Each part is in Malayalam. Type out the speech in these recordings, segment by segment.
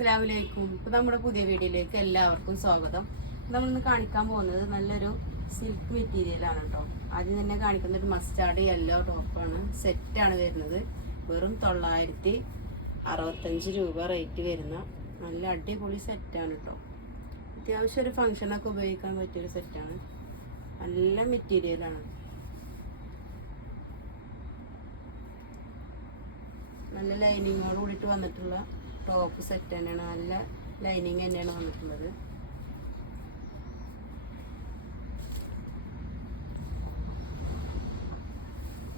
അസ്സലാമലൈക്കും. ഇപ്പോൾ നമ്മുടെ പുതിയ വീഡിയോയിലേക്ക് എല്ലാവർക്കും സ്വാഗതം. നമ്മളിന്ന് കാണിക്കാൻ പോകുന്നത് നല്ലൊരു സിൽക്ക് മെറ്റീരിയലാണ് കേട്ടോ. ആദ്യം തന്നെ കാണിക്കുന്ന ഒരു മസ്റ്റാർഡ് യെല്ലോ ടോപ്പാണ്. സെറ്റാണ് വരുന്നത്. വെറും 965 രൂപ റേറ്റ് വരുന്ന നല്ല അടിപൊളി സെറ്റാണ് കേട്ടോ. അത്യാവശ്യം ഒരു ഫങ്ഷനൊക്കെ ഉപയോഗിക്കാൻ പറ്റിയൊരു സെറ്റാണ്. നല്ല മെറ്റീരിയലാണ്. നല്ല ലൈനിങ്ങോട് കൂടിയിട്ട് വന്നിട്ടുള്ള ടോപ്പ് സെറ്റ് തന്നെയാണ്. നല്ല ലൈനിങ് തന്നെയാണ് വന്നിട്ടുള്ളത്.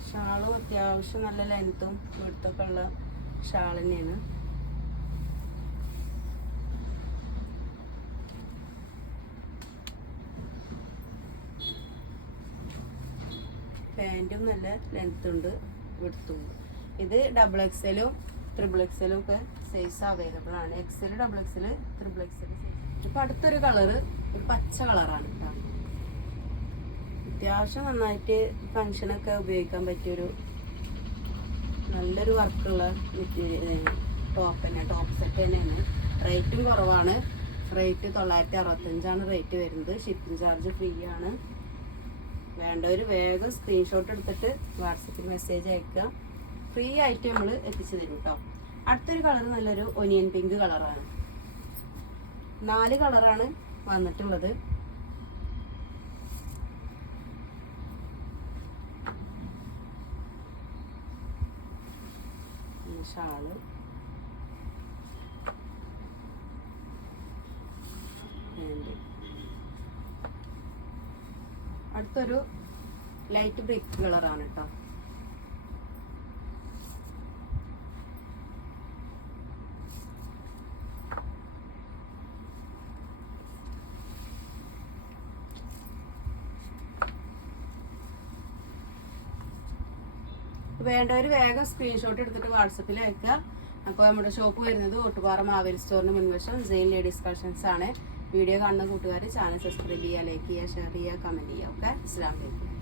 ഷാളും അത്യാവശ്യം നല്ല ലെങ്ത്തും വിടുത്തൊക്കെ ഉള്ള ഷാൾ തന്നെയാണ്. പാൻറ്റും നല്ല ലെങ്ത് ഉണ്ട്, വിടുത്തുണ്ട്. ഇത് ഡബിൾ എക്സലും ട്രിപ്പിൾ എക്സലും ഒക്കെ സൈസ് അവൈലബിൾ ആണ്. XL, double XL, triple XL. ഇപ്പം അടുത്തൊരു കളറ് ഒരു പച്ച കളറാണ് കേട്ടോ. അത്യാവശ്യം നന്നായിട്ട് ഫങ്ഷനൊക്കെ ഉപയോഗിക്കാൻ പറ്റിയൊരു നല്ലൊരു വർക്കുള്ള ടോപ്പ് തന്നെ, ടോപ്പ് സെറ്റ് തന്നെയാണ്. റേറ്റും കുറവാണ്. റേറ്റ് 965 റേറ്റ് വരുന്നത്. ഷിപ്പിംഗ് ചാർജ് ഫ്രീ ആണ്. വേണ്ടവർ വേഗം സ്ക്രീൻഷോട്ട് എടുത്തിട്ട് വാട്സപ്പിൽ മെസ്സേജ് അയക്കുക. ഫ്രീ ആയിട്ട് നമ്മൾ എത്തിച്ചു തരും കേട്ടോ. അടുത്തൊരു കളർ നല്ലൊരു ഒനിയൻ പിങ്ക് കളറാണ്. 4 കളറാണ് വന്നിട്ടുള്ളത്. ഷാള്, അടുത്തൊരു ലൈറ്റ് ബ്രിക്ക് കളറാണ് കേട്ടോ. വേണ്ടവർ വേഗം സ്ക്രീൻഷോട്ട് എടുത്തിട്ട് വാട്സപ്പിൽ അയക്കുക. അപ്പോൾ നമ്മുടെ ഷോപ്പ് വരുന്നത് ഓട്ടുപാറ മാവേലി സ്റ്റോറിന് മുൻവശം സെയിൻ ലേഡീസ് കളക്ഷൻസ് ആണ്. വീഡിയോ കാണുന്ന കൂട്ടുകാർ ചാനൽ സബ്സ്ക്രൈബ് ചെയ്യുക, ലൈക്ക് ചെയ്യുക, ഷെയർ ചെയ്യുക, കമൻറ്റ് ചെയ്യുക. ഓക്കെ, അസ്സലാമു അലൈക്കും.